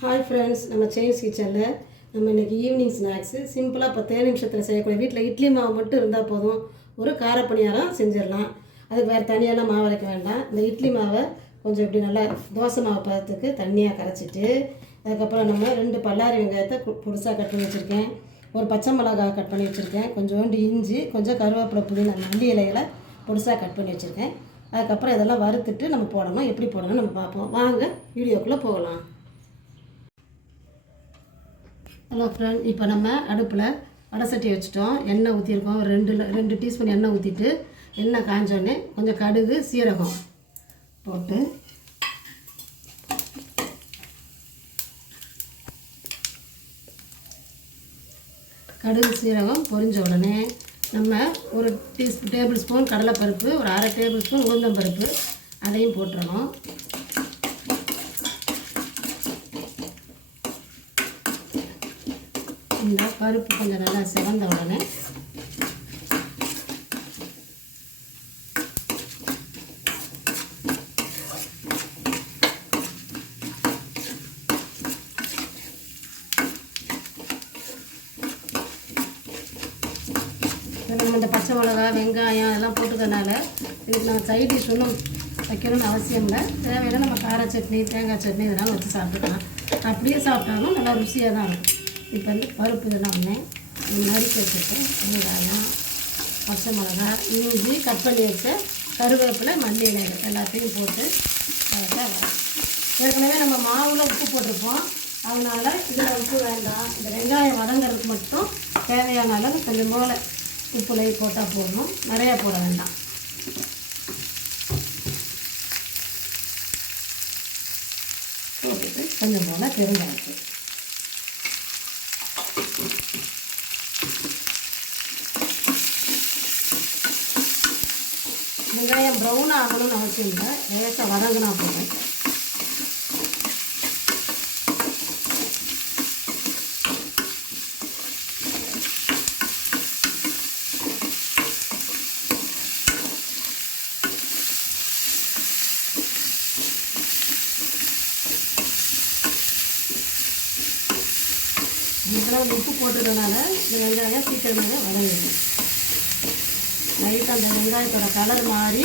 Hi friends, நம்ம chains கிச்சனில் நம்ம இன்றைக்கி ஈவினிங் ஸ்நாக்ஸு சிம்பிளாக 10 நிமிஷத்தில் செய்யக்கூடிய வீட்டில் இட்லி மாவு மட்டும் இருந்தால் போதும், ஒரு கார பணியாரம் செஞ்சிடலாம். அதுக்கு வேறு தனியெல்லாம் மாவு அரைக்க வேண்டாம். இந்த இட்லி மாவை கொஞ்சம் இப்படி நல்லா தோசை மாவு பதத்துக்கு தண்ணியாக கரைச்சிட்டு, அதுக்கப்புறம் நம்ம 2 பல்லாரி வெங்காயத்தை புதுசாக கட் பண்ணி வச்சுருக்கேன், ஒரு பச்சை மிளகா கட் பண்ணி வச்சுருக்கேன், கொஞ்சோண்டு இஞ்சி, கொஞ்சம் கருவேப்பிலை, புதினா, மல்லி இலைகளை புதுசாக கட் பண்ணி வச்சுருக்கேன். அதுக்கப்புறம் இதெல்லாம் வறுத்துட்டு நம்ம போடணும். எப்படி போடணும் நம்ம பார்ப்போம். வாங்க வீடியோக்குள்ளே போகலாம். ஹலோ ஃப்ரெண்ட், இப்போ நம்ம அடுப்பில் வடை சட்டி வச்சுட்டோம். எண்ணெய் ஊற்றிருக்கோம். 2 டீஸ்பூன் எண்ணெய் ஊற்றிட்டு, எண்ணெய் காஞ்சோடனே கொஞ்சம் கடுகு, சீரகம் போட்டு கடுகு சீரகம் பொரிஞ்ச உடனே நம்ம ஒரு டேபிள் ஸ்பூன் கடலைப்பருப்பு, ஒரு அரை டேபிள் ஸ்பூன் உளுந்தம்பருப்பு அதையும் போட்டுறணும். இந்த பருப்பு கொஞ்சம் நல்லா சிவந்த உடனே நம்ம இந்த பச்சை மிளகா, வெங்காயம் எல்லாம் போட்டுக்கிறதுனால இதுக்கு நம்ம சைட் டிஷ் ஒன்றும் வைக்கணும்னு அவசியம் இல்லை. தேவையான நம்ம கார சட்னி, தேங்காய் சட்னி இதெல்லாம் வச்சு சாப்பிட்டுக்கலாம். அப்படியே சாப்பிட்டாலும் நல்லா ருசியாக தான் இருக்கும். இப்போ வந்து பருப்பு இதெல்லாம் நறுக்கி வச்சுருக்கேன். வெங்காயம், பச்சை மிளகா, இஞ்சி, கட் பண்ணி வச்ச கருவேப்பிலை, மல்லி இலைகள் எல்லாத்தையும் போட்டு ஏற்கனவே நம்ம மாவில் உப்பு போட்டிருப்போம். அதனால் இதில் உப்பு வேண்டாம். இந்த வெங்காயம் வதங்கிறதுக்கு மட்டும் தேவையான அளவு கொஞ்சம் போல் உப்புலை போட்டால் போடணும். நிறையா போட வேண்டாம். போட்டுட்டு கொஞ்சம் போல் பெருங்காயத்து வெங்காயம் ப்ரௌன் ஆகணும்னு அவசியம் இல்லை. லேசாக வதங்கினா போதும். இதெல்லாம் உப்பு போட்டுறதுனால இந்த வெங்காயம் சீக்கிரமாகவே வதங்கிடும். லைட்டாக அந்த வெங்காயத்தோட கலர் மாறி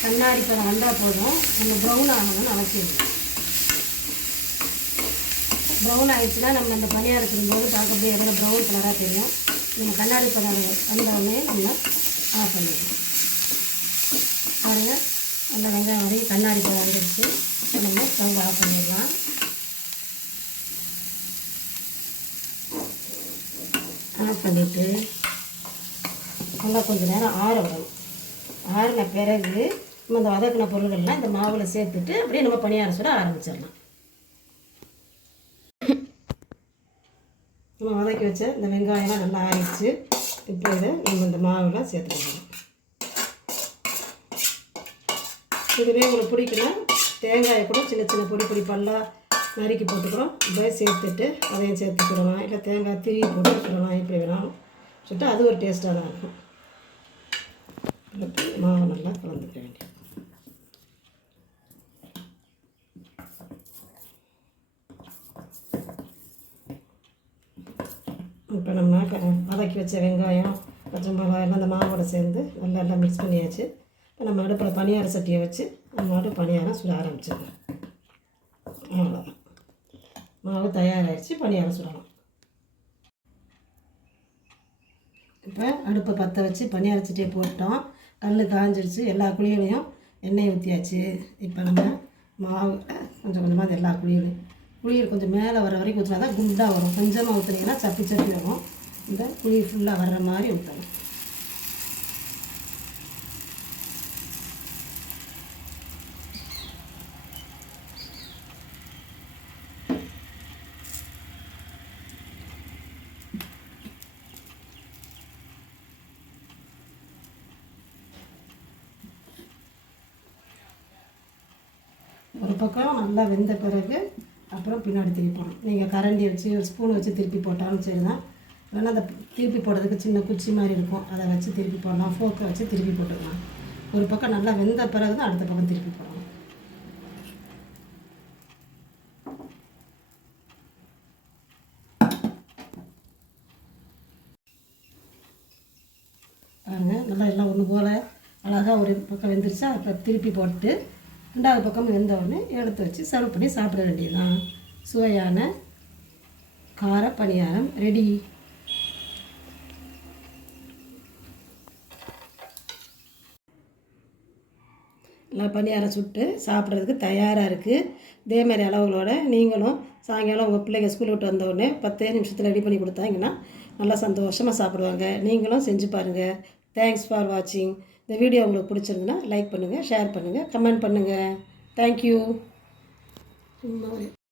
கண்ணாடி பழம் வந்தால் போதும். நம்ம ப்ரௌன் ஆகணும்னு அவசியம் இல்லை. ப்ரௌன் ஆகிடுச்சுன்னா நம்ம அந்த பணியாரம் செய்யும்போது பார்க்கக்கூடிய இதில் ப்ரௌன் கலராக தெரியும். நம்ம கண்ணாடி பழம் வந்தவுடனே நம்ம ஆஃப் பண்ணிடலாம். பாருங்கள், அந்த வெங்காயம் வரையும் கண்ணாடி பழம் வந்துடுச்சு. நம்ம ஸ்டவ் ஆஃப் பண்ணிடலாம். ஆஃப் பண்ணிவிட்டு நல்லா கொஞ்சம் நேரம் ஆற விடணும். ஆறின பிறகு நம்ம இந்த வதக்கின பொருள்கள்லாம் இந்த மாவில் சேர்த்துட்டு அப்படியே நம்ம பணியாரம் சுட ஆரம்பிச்சிடலாம். நம்ம வதக்கி வச்ச இந்த வெங்காயம்லாம் நல்லா ஆறிடுச்சு. இப்போ இதை நம்ம இந்த மாவில் சேர்த்துக்கலாம். இதுவே உங்களுக்கு பிடிக்குன்னா தேங்காயை கூட சின்ன சின்ன பொடி பல்லாக நறுக்கி போட்டுக்கிறோம். இப்படியே சேர்த்துட்டு அதையும் சேர்த்துக்கிடலாம். இல்லை தேங்காய் திருவி போட்டு வச்சுக்கலாம். இப்படி வேணாலும் சுட்டு அது ஒரு டேஸ்ட்டாக தான் இருக்கும். மாவை நல்லா கலந்துக்க வேண்டியது. இப்போ நம்ம வதக்கி வச்ச வெங்காயம், பச்சை மிளகாய் எல்லாம் அந்த மாவோட சேர்ந்து நல்லா மிக்ஸ் பண்ணியாச்சு. இப்போ நம்ம அடுப்பில் பணியார சட்டியை வச்சு நம்ம பணியாரம் சுட ஆரம்பிச்சிடலாம். அவ்வளோதான், மாவு தயாராகிடுச்சு. பணியாரம் சுடலாம். இப்போ அடுப்பை பற்ற வச்சு பணியார சட்டியை போட்டோம். கல் காஞ்சிடுச்சு. எல்லா குழியிலையும் எண்ணெய் ஊற்றியாச்சு. இப்போ நம்ம மாவு கொஞ்சம் கொஞ்சமாக எல்லா குழியில் கொஞ்சம் மேலே வர வரைக்கும் ஊற்றினா தான் குண்டாக வரும். கொஞ்சமாக ஊற்றுனீங்கன்னா சப்பி வரும். இந்த குழி ஃபுல்லாக வர்ற மாதிரி ஊற்றணும். ஒரு பக்கம் நல்லா வெந்த பிறகு அப்புறம் பின்னாடி திருப்பணும். நீங்கள் கரண்டி வச்சு ஒரு ஸ்பூன் வச்சு திருப்பி போட்டாலும் சரி தான். இல்லைன்னா அந்த திருப்பி போடுறதுக்கு சின்ன குச்சி மாதிரி இருக்கும், அதை வச்சு திருப்பி போடலாம். ஃபோக்கை வச்சு திருப்பி போட்டுக்கலாம். ஒரு பக்கம் நல்லா வெந்த பிறகு தான் அடுத்த பக்கம் திருப்பி போடணும். நல்லா எல்லாம் ஒன்று போல் அழகாக ஒரு பக்கம் வெந்துருச்சா அப்போ திருப்பி போட்டு 2வது பக்கம் வெந்த உடனே எடுத்து வச்சு சர்வ் பண்ணி சாப்பிட வேண்டியதுதான். சுவையான கார பணியாரம் ரெடி. நல்லா பணியாரம் சுட்டு சாப்பிட்றதுக்கு தயாராக இருக்குது. இதேமாதிரி அளவுகளோட நீங்களும் சாயங்காலம் உங்கள் பிள்ளைங்க ஸ்கூல் விட்டு வந்தவுடனே 10 நிமிஷத்தில் ரெடி பண்ணி கொடுத்தாங்கன்னா நல்லா சந்தோஷமாக சாப்பிடுவாங்க. நீங்களும் செஞ்சு பாருங்கள். தேங்க்ஸ் ஃபார் வாட்சிங். இந்த வீடியோ உங்களுக்கு பிடிச்சிருந்துன்னா லைக் பண்ணுங்கள், ஷேர் பண்ணுங்கள், கமெண்ட் பண்ணுங்கள். தேங்க்யூ.